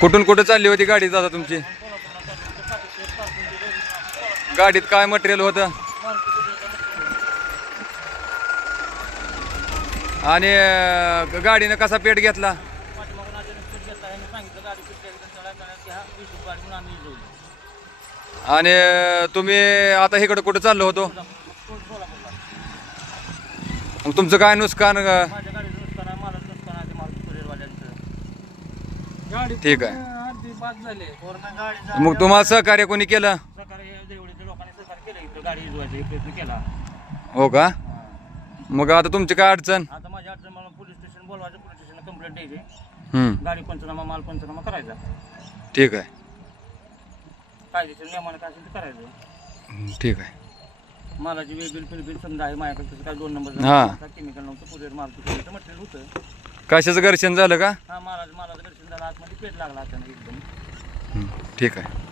कुठून कुठं चालली होती गाडी दादा तुमची? गाडीत काय मटेरियल होतं? आणि गाडीनं कसा पेट घेतला? आणि तुम्ही आता इकडं कुठं चाललो होतो? तुमचं काय नुकसान नुकसान आहे मला नुकसान आहे ते मला कुरिअरवाल्यांचं गाडी ठीक आहे. पूर्ण अर्धी बाद झाली. पूर्ण गाडी मग तुम्हाला सहकार्य कोणी केलं? देवळीच्या लोकांनी सहकार्य केलं इथं गाडी प्रयत्न केला. हो का? मग आता तुमची काय अडचण? आता माझ्या अडचण मला पोलीस स्टेशन बोलवायचं पोलीस स्टेशनला कंप्लेंट द्यायची. हम्म, गाडी पंचनामा माल पंचनामा करायचा. ठीक आहे. कायदेशीर नियमाने काय असेल ते करायचं. हम्म, ठीक आहे. मालाची वेळ बिल फिल बिल समजा आहे माझ्याकडे तसं काय दोन नंबर हा. केमिकल नव्हतं कुरिअर माल कुरिअरचं मटेरियल होतं. कशाचं घर्षण झालं का? हा मालाचं दर्शन झालं. आतमध्ये पेट लागला अचानक एकदम. हम्म, ठीक आहे.